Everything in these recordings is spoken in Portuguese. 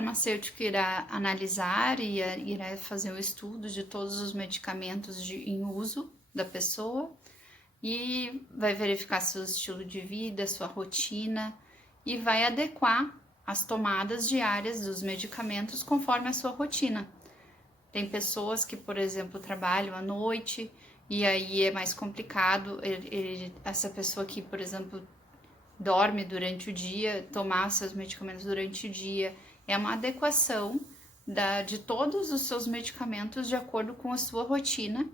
farmacêutico irá analisar e irá fazer um estudo de todos os medicamentos em uso da pessoa e vai verificar seu estilo de vida, sua rotina e vai adequar as tomadas diárias dos medicamentos conforme a sua rotina. Tem pessoas que, por exemplo, trabalham à noite e aí é mais complicado essa pessoa que, por exemplo, dorme durante o dia, tomar seus medicamentos durante o dia. É uma adequação de todos os seus medicamentos de acordo com a sua rotina.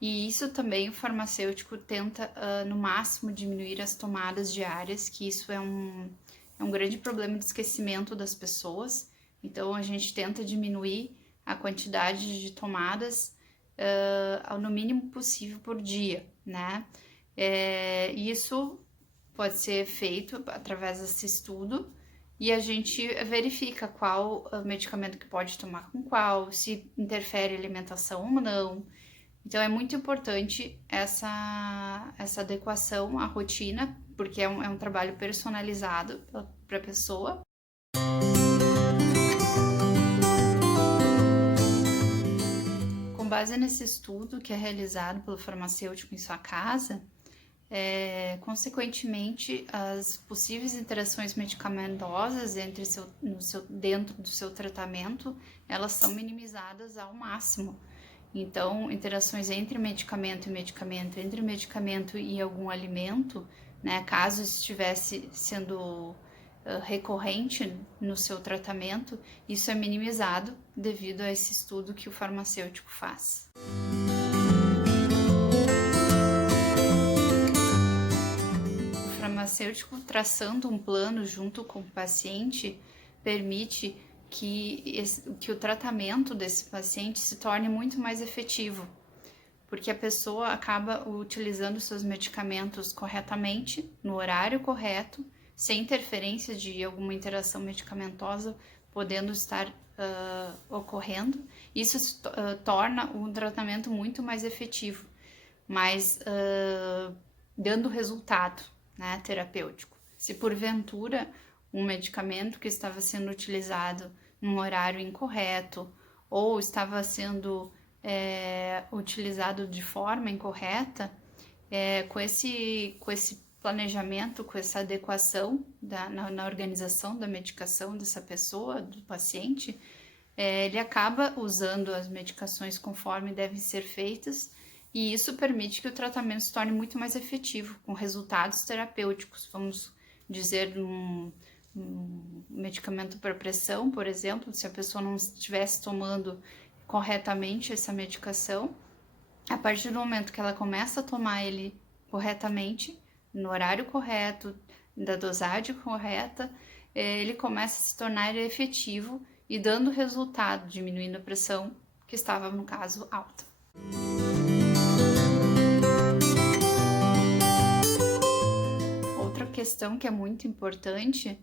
E isso também o farmacêutico tenta, no máximo, diminuir as tomadas diárias, que isso é um grande problema de esquecimento das pessoas. Então, a gente tenta diminuir a quantidade de tomadas no mínimo possível por dia, né? Isso pode ser feito através desse estudo e a gente verifica qual medicamento que pode tomar com qual, se interfere a alimentação ou não. Então é muito importante essa adequação à rotina, porque é um trabalho personalizado para a pessoa. Com base nesse estudo que é realizado pelo farmacêutico em sua casa, consequentemente, as possíveis interações medicamentosas dentro do seu tratamento, elas são minimizadas ao máximo. Então, interações entre medicamento e medicamento, entre medicamento e algum alimento, né, caso estivesse sendo recorrente no seu tratamento, isso é minimizado devido a esse estudo que o farmacêutico faz. O farmacêutico traçando um plano junto com o paciente permite que o tratamento desse paciente se torne muito mais efetivo, porque a pessoa acaba utilizando seus medicamentos corretamente, no horário correto, sem interferência de alguma interação medicamentosa podendo estar ocorrendo. Isso torna o tratamento muito mais efetivo, mas dando resultado, né, terapêutico. Se porventura um medicamento que estava sendo utilizado num horário incorreto ou estava sendo utilizado de forma incorreta, com esse planejamento, com essa adequação na organização da medicação dessa pessoa, do paciente, ele acaba usando as medicações conforme devem ser feitas e isso permite que o tratamento se torne muito mais efetivo, com resultados terapêuticos. Vamos dizer, um medicamento para pressão, por exemplo, se a pessoa não estivesse tomando corretamente essa medicação, a partir do momento que ela começa a tomar ele corretamente, no horário correto, da dosagem correta, ele começa a se tornar efetivo e dando resultado, diminuindo a pressão que estava, no caso, alta. Outra questão que é muito importante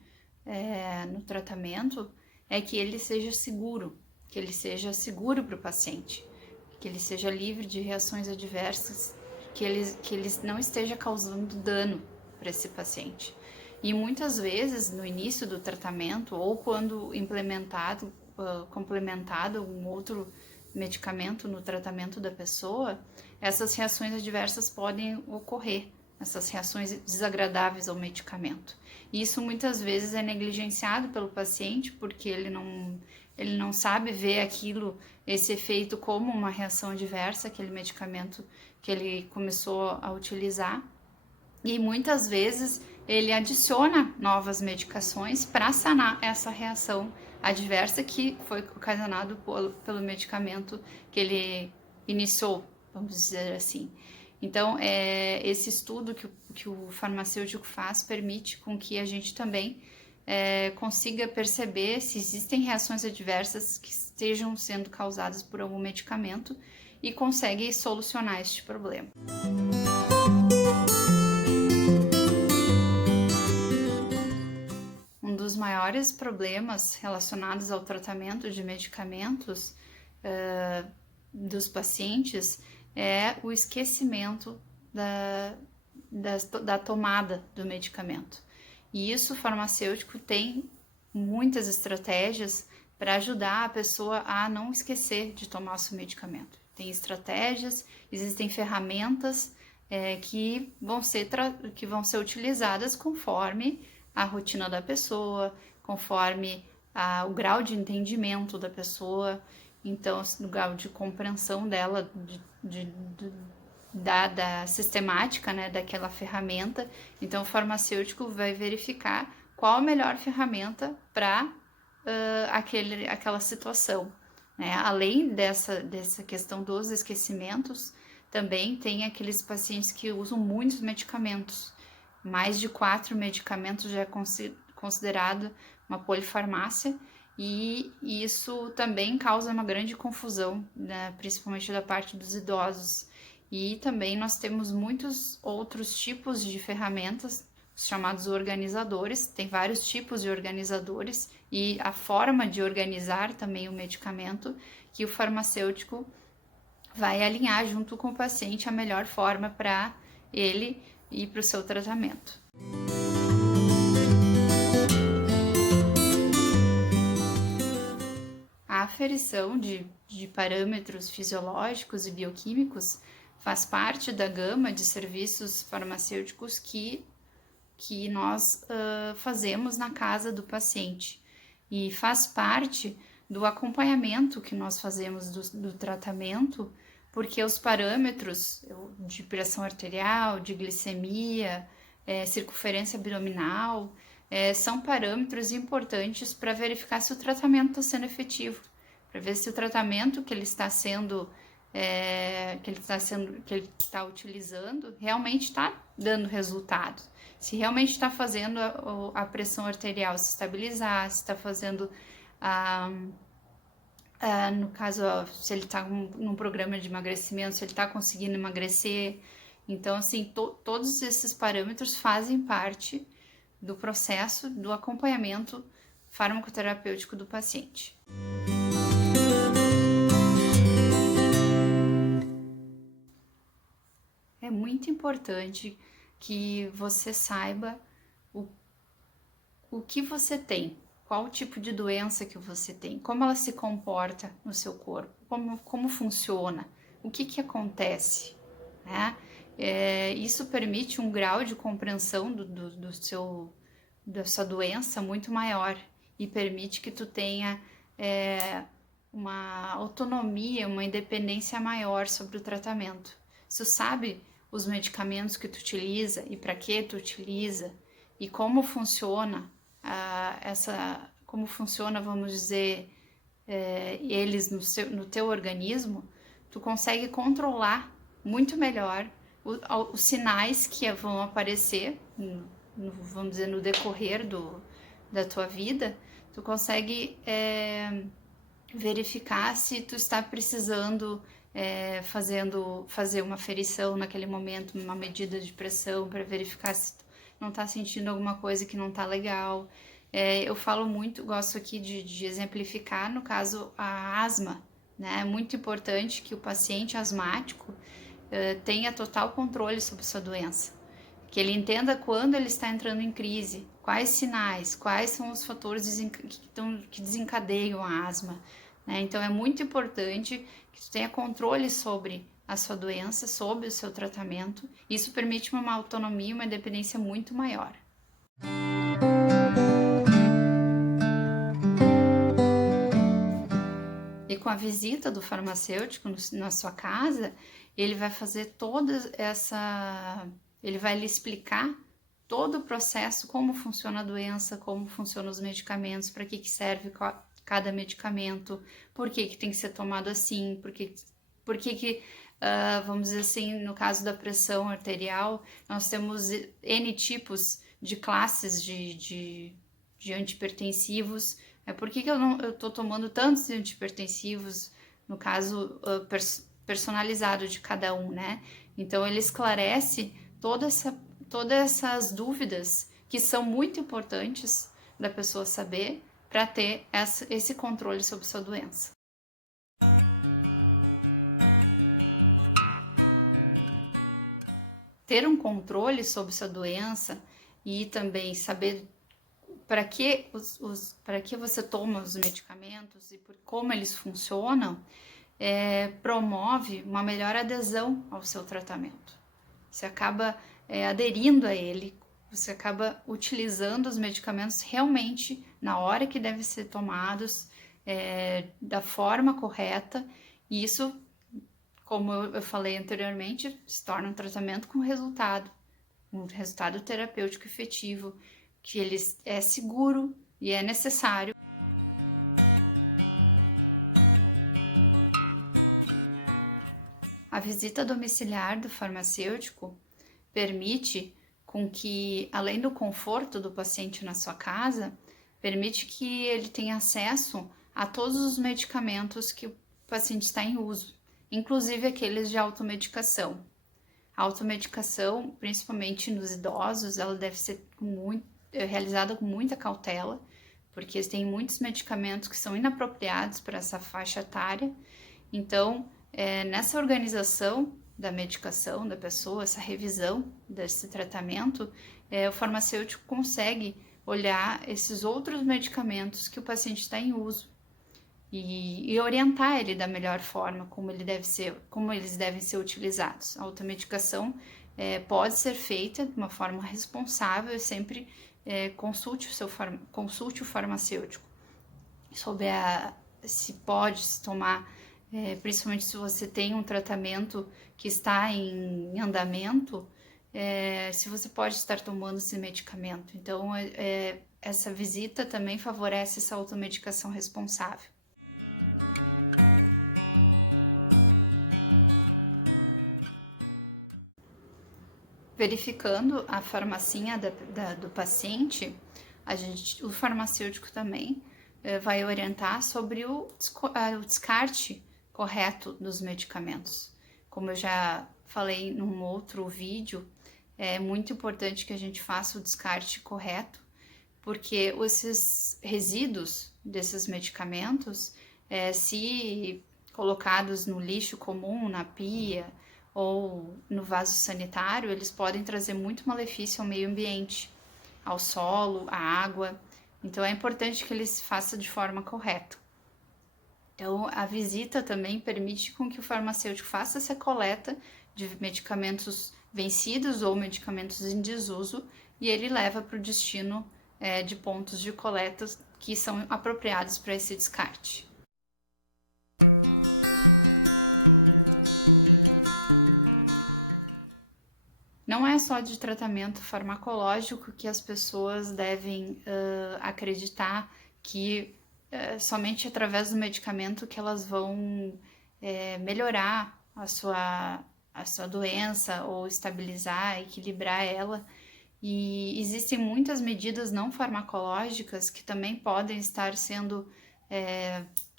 no tratamento é que ele seja seguro, para o paciente, que ele seja livre de reações adversas, que ele não esteja causando dano para esse paciente. E muitas vezes no início do tratamento ou quando complementado um outro medicamento no tratamento da pessoa, essas reações adversas podem ocorrer, essas reações desagradáveis ao medicamento. E isso muitas vezes é negligenciado pelo paciente porque ele não sabe ver esse efeito como uma reação adversa, aquele medicamento que ele começou a utilizar. E muitas vezes ele adiciona novas medicações para sanar essa reação adversa que foi ocasionado pelo medicamento que ele iniciou, vamos dizer assim. Então, esse estudo que o farmacêutico faz permite com que a gente também consiga perceber se existem reações adversas que estejam sendo causadas por algum medicamento e consegue solucionar este problema. Um dos maiores problemas relacionados ao tratamento de medicamentos dos pacientes é o esquecimento da tomada do medicamento. E isso o farmacêutico tem muitas estratégias para ajudar a pessoa a não esquecer de tomar o seu medicamento. Tem estratégias, existem ferramentas que vão ser utilizadas conforme a rotina da pessoa, conforme o grau de entendimento da pessoa, então o grau de compreensão dela da sistemática, né, daquela ferramenta. Então o farmacêutico vai verificar qual a melhor ferramenta para aquela situação, né? Além dessa questão dos esquecimentos, também tem aqueles pacientes que usam muitos medicamentos. Mais de 4 medicamentos já é considerado uma polifarmácia, e isso também causa uma grande confusão, né? Principalmente da parte dos idosos. E também nós temos muitos outros tipos de ferramentas, os chamados organizadores. Tem vários tipos de organizadores, e a forma de organizar também o medicamento, que o farmacêutico vai alinhar junto com o paciente a melhor forma para ele ir para o seu tratamento. A aferição de parâmetros fisiológicos e bioquímicos faz parte da gama de serviços farmacêuticos que nós fazemos na casa do paciente, e faz parte do acompanhamento que nós fazemos do tratamento, porque os parâmetros de pressão arterial, de glicemia, circunferência abdominal, são parâmetros importantes para verificar se o tratamento está sendo efetivo, para ver se o tratamento que ele está utilizando realmente está dando resultado, se realmente está fazendo a pressão arterial se estabilizar, se está fazendo no caso, se ele está num programa de emagrecimento, se ele está conseguindo emagrecer. Então, assim, todos esses parâmetros fazem parte do processo do acompanhamento farmacoterapêutico do paciente. É muito importante que você saiba o que você tem, qual o tipo de doença que você tem, como ela se comporta no seu corpo, como funciona, o que acontece, né? Isso permite um grau de compreensão da sua doença muito maior, e permite que tu tenha uma autonomia, uma independência maior sobre o tratamento. Se tu sabe os medicamentos que tu utiliza e para que tu utiliza, e como funciona como funciona, vamos dizer, eles no teu organismo, tu consegue controlar muito melhor os sinais que vão aparecer, vamos dizer, no decorrer da tua vida. Tu consegue verificar se tu está precisando fazer uma aferição naquele momento, uma medida de pressão, para verificar se tu não está sentindo alguma coisa que não está legal. Eu falo muito, gosto aqui de exemplificar, no caso, a asma, né? É muito importante que o paciente asmático tenha total controle sobre sua doença, que ele entenda quando ele está entrando em crise, quais sinais, quais são os fatores que desencadeiam a asma, né? Então é muito importante que tu tenha controle sobre a sua doença, sobre o seu tratamento. Isso permite uma autonomia, uma independência muito maior. E com a visita do farmacêutico na sua casa, ele vai fazer ele vai lhe explicar todo o processo, como funciona a doença, como funcionam os medicamentos, para que serve cada medicamento, por que tem que ser tomado assim, por que vamos dizer assim, no caso da pressão arterial, nós temos N tipos de classes de antihipertensivos. Por que eu estou tomando tantos antihipertensivos, no caso personalizado de cada um, né? Então ele esclarece todas essas dúvidas que são muito importantes da pessoa saber para ter esse controle sobre sua doença. Ter um controle sobre sua doença e também saber para que você toma os medicamentos e por como eles funcionam, promove uma melhor adesão ao seu tratamento. Você acaba aderindo a ele, você acaba utilizando os medicamentos realmente na hora que devem ser tomados, da forma correta, e isso, como eu falei anteriormente, se torna um tratamento com resultado, um resultado terapêutico efetivo, que ele é seguro e é necessário. A visita domiciliar do farmacêutico permite com que, além do conforto do paciente na sua casa, permite que ele tenha acesso a todos os medicamentos que o paciente está em uso, inclusive aqueles de automedicação. A automedicação, principalmente nos idosos, ela deve ser realizada com muita cautela, porque tem muitos medicamentos que são inapropriados para essa faixa etária. Então, nessa organização da medicação da pessoa, essa revisão desse tratamento, o farmacêutico consegue olhar esses outros medicamentos que o paciente está em uso e orientar ele da melhor forma como eles devem ser utilizados. A automedicação pode ser feita de uma forma responsável e sempre consulte o farmacêutico sobre se pode se tomar, principalmente se você tem um tratamento que está em andamento, se você pode estar tomando esse medicamento. Então, essa visita também favorece essa automedicação responsável. Verificando a farmacinha do paciente, o farmacêutico também vai orientar sobre o descarte correto dos medicamentos. Como eu já falei num outro vídeo, é muito importante que a gente faça o descarte correto, porque esses resíduos desses medicamentos, se colocados no lixo comum, na pia ou no vaso sanitário, eles podem trazer muito malefício ao meio ambiente, ao solo, à água. Então é importante que ele se faça de forma correta. Então a visita também permite com que o farmacêutico faça essa coleta de medicamentos vencidos ou medicamentos em desuso e ele leva para o destino de pontos de coleta que são apropriados para esse descarte. Não é só de tratamento farmacológico que as pessoas devem acreditar que somente através do medicamento que elas vão melhorar a sua doença ou estabilizar, equilibrar ela. E existem muitas medidas não farmacológicas que também podem estar sendo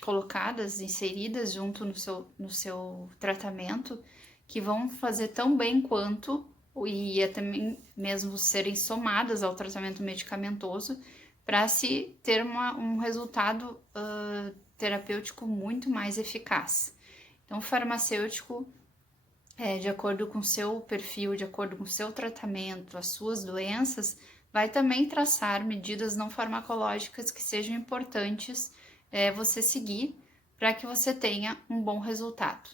colocadas, inseridas junto no seu tratamento, que vão fazer tão bem quanto e até mesmo serem somadas ao tratamento medicamentoso para se ter um resultado terapêutico muito mais eficaz. Então, o farmacêutico, de acordo com o seu perfil, de acordo com o seu tratamento, as suas doenças, vai também traçar medidas não farmacológicas que sejam importantes você seguir para que você tenha um bom resultado.